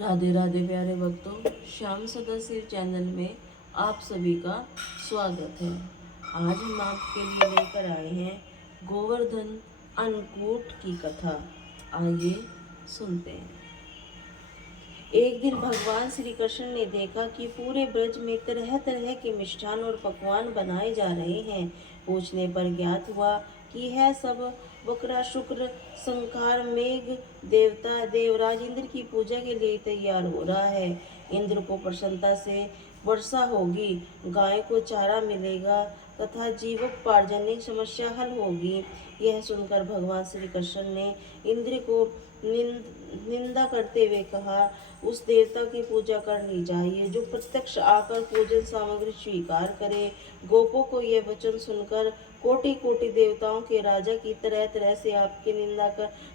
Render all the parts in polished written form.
राधे राधे प्यारे भक्तों, श्याम सदाशिव चैनल में आप सभी का स्वागत है। आज हम आपके लिए लेकर आए हैं गोवर्धन अन्नकूट की कथा। आइए सुनते हैं। एक दिन भगवान श्री कृष्ण ने देखा कि पूरे ब्रज में तरह तरह के मिष्ठान और पकवान बनाए जा रहे हैं। पूछने पर ज्ञात हुआ कि यह सब बकरा शुक्र संकार मेघ देवता देवराज इंद्र की पूजा के लिए तैयार हो रहा है। इंद्र को प्रसन्नता से वर्षा होगी, गाय को चारा मिलेगा तथा जीवकोपार्जनिक समस्या हल होगी। यह सुनकर भगवान श्री कृष्ण ने इंद्र को निंदा करते हुए कहा, उस देवता की पूजा करनी चाहिए जो प्रत्यक्ष आकर पूजन सामग्री स्वीकार करे। गोपों को यह वचन सुनकर कोटि कोटि देवताओं के राजा की तरह तरह से आपकी निंदा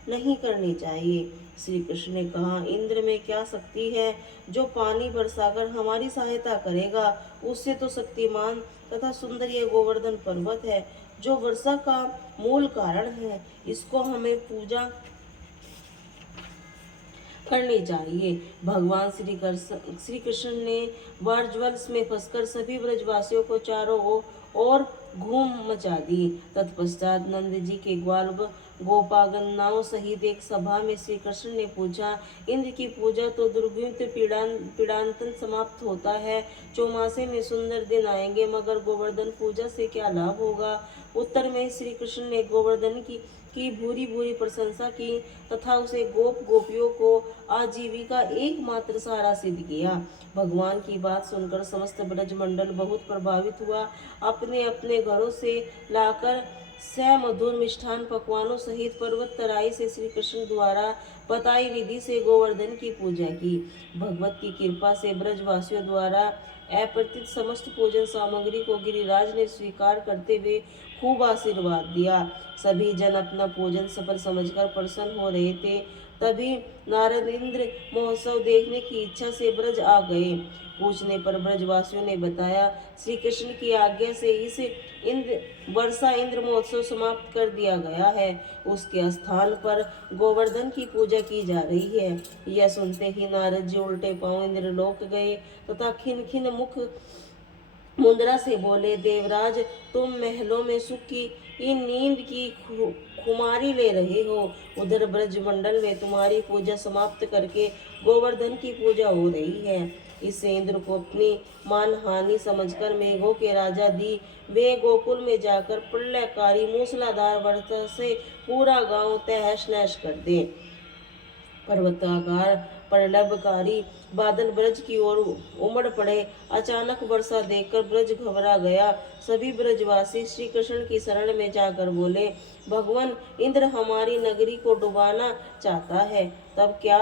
नहीं करनी चाहिए। श्री कृष्ण ने कहा, इंद्र में क्या शक्ति है जो पानी बरसाकर हमारी सहायता करेगा। उससे तो शक्तिमान तथा सुंदर यह गोवर्धन पर्वत है जो वर्षा का मूल कारण है। इसको हमें पूजा करनी चाहिए। भगवान श्री कृष्ण ने ब्रजवल्स में फंसकर सभी ब्रजवासियों को चारों ओर घूम मचा दी। तत्पश्चात नंद जी के ग्वाल गोपागन्नाओं सहित एक सभा में श्री कृष्ण ने पूछा, इंद्र की पूजा तो दुर्गुप्त पीड़ांतन समाप्त होता है। चौमासे में सुंदर दिन आएंगे, मगर गोवर्धन पूजा से क्या लाभ होगा। उत्तर में श्री कृष्ण ने गोवर्धन की भूरी भूरी प्रशंसा की तथा उसे गोपियों को आजीविका एकमात्र सहारा सिद्ध किया। भगवान की बात सुनकर समस्त ब्रजमंडल बहुत प्रभावित हुआ। अपने अपने घरों से लाकर मधुर मिष्ठान पकवानों सहित पर्वत तराई से श्री कृष्ण द्वारा बताई विधि से गोवर्धन की पूजा की। भगवत की कृपा से ब्रजवासियों द्वारा अप्रतित समस्त पूजन सामग्री को गिरिराज ने स्वीकार करते हुए खूब आशीर्वाद दिया। सभी जन अपना पूजन सफल समझकर प्रसन्न हो रहे थे। तभी नारद इंद्र महोत्सव देखने की इच्छा से ब्रज आ गए। पूछने पर ब्रजवासियों ने बताया, श्री कृष्ण की आज्ञा से इस वर्षा इंद्र महोत्सव समाप्त कर दिया गया है। उसके स्थान पर गोवर्धन की पूजा की जा रही है। यह सुनते ही नारद जी उल्टे पांव इंद्रलोक गए तथा खिन खिन मुख मुद्रा से बोले, देवराज तुम महलों में सुख की नींद की खुमारी ले रहे हो, उधर ब्रजमंडल में तुम्हारी पूजा समाप्त करके गोवर्धन की पूजा हो रही है। इससे इंद्र को अपनी मानहानि समझकर मेघों के राजा दी वे गोकुल में जाकर प्रलयकारी मूसलाधार वर्षा से पूरा गांव तहस नहस कर दे। पर्वताकार प्रलयकारी बादल ब्रज की ओर उमड़ पड़े। अचानक वर्षा देखकर ब्रज घबरा गया। सभी ब्रजवासी श्री कृष्ण की शरण में जाकर बोले, भगवान इंद्र हमारी नगरी को डुबाना चाहता है, तब क्या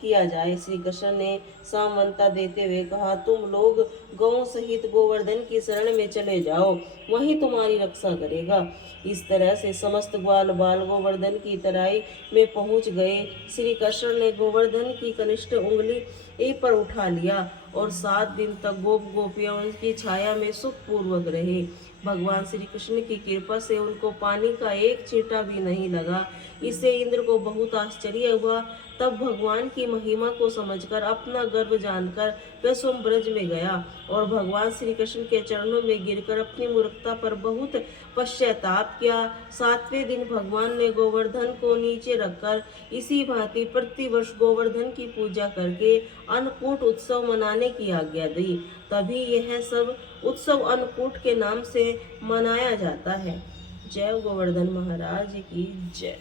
किया जाए। श्री कृष्ण ने सामंता देते हुए कहा, तुम लोग गौ सहित गोवर्धन की शरण में चले जाओ, वही तुम्हारी रक्षा करेगा। इस तरह से समस्त ग्वाल बाल गोवर्धन की तराई में पहुंच गए। श्री कृष्ण ने गोवर्धन की कनिष्ठ उंगली पर उठा लिया और 7 दिन तक गोपियों की छाया में सुखपूर्वक रहे। भगवान श्री कृष्ण की कृपा से उनको पानी का एक छींटा भी नहीं लगा। इससे इंद्र को बहुत आश्चर्य हुआ। तब भगवान की महिमा को समझकर अपना गर्व जानकर वह स्वयं ब्रज में गया और भगवान श्री कृष्ण के चरणों में गिरकर अपनी मूर्खता पर बहुत पश्चाताप किया। 7वें दिन भगवान ने गोवर्धन को नीचे रखकर इसी भांति प्रतिवर्ष गोवर्धन की पूजा करके अन्नकूट उत्सव मनाने की आज्ञा दी। तभी यह सब उत्सव अन्नकूट के नाम से मनाया जाता है। जय गोवर्धन महाराज की जय।